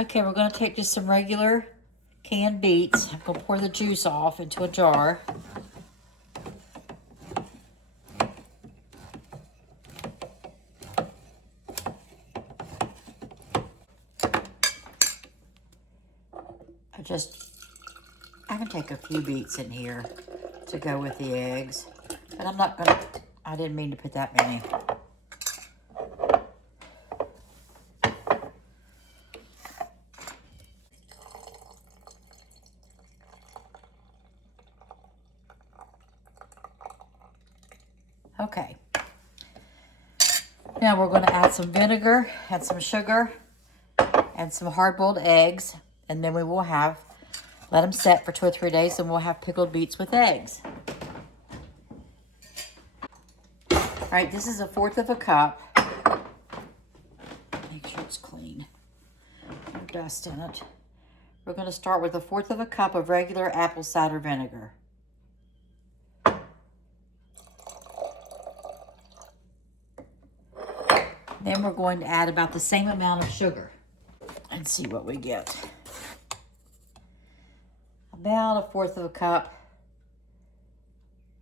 Okay, we're gonna take just some regular canned beets. I'm gonna pour the juice off into a jar. I can take a few beets in here to go with the eggs, but I didn't mean to put that many. Okay. Now we're going to add some vinegar and some sugar and some hard-boiled eggs, and then we will let them set for 2 or 3 days, and we'll have pickled beets with eggs. All right, this is 1/4 cup. Make sure it's clean. No dust in it. We're going to start with 1/4 cup of regular apple cider vinegar. Then we're going to add about the same amount of sugar and see what we get. About 1/4 cup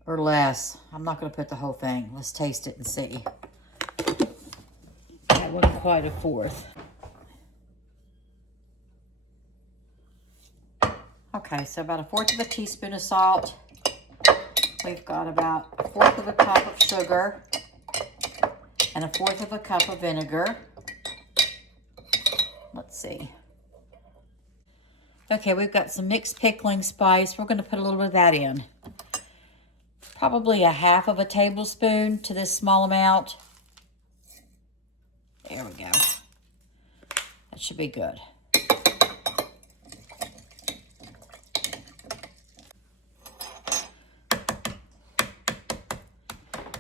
or less. I'm not going to put the whole thing. Let's taste it and see. That wasn't quite 1/4. Okay, so about 1/4 teaspoon of salt. We've got about 1/4 cup of sugar and 1/4 cup of vinegar. Let's see. Okay, we've got some mixed pickling spice. We're going to put a little bit of that in. Probably 1/2 tablespoon to this small amount. There we go. That should be good.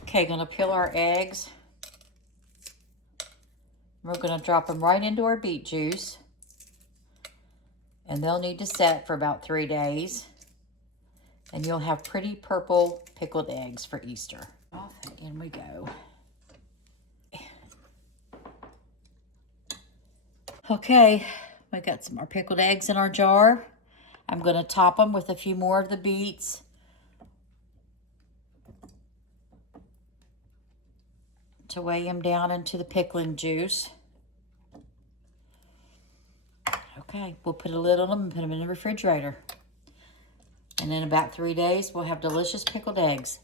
Okay, gonna peel our eggs. We're gonna drop them right into our beet juice. And they'll need to set for about 3 days. And you'll have pretty purple pickled eggs for Easter. Off and in we go. Okay, we got some more pickled eggs in our jar. I'm gonna top them with a few more of the beets. To weigh them down into the pickling juice. Okay, we'll put a lid on them and put them in the refrigerator. And in about 3 days, we'll have delicious pickled eggs.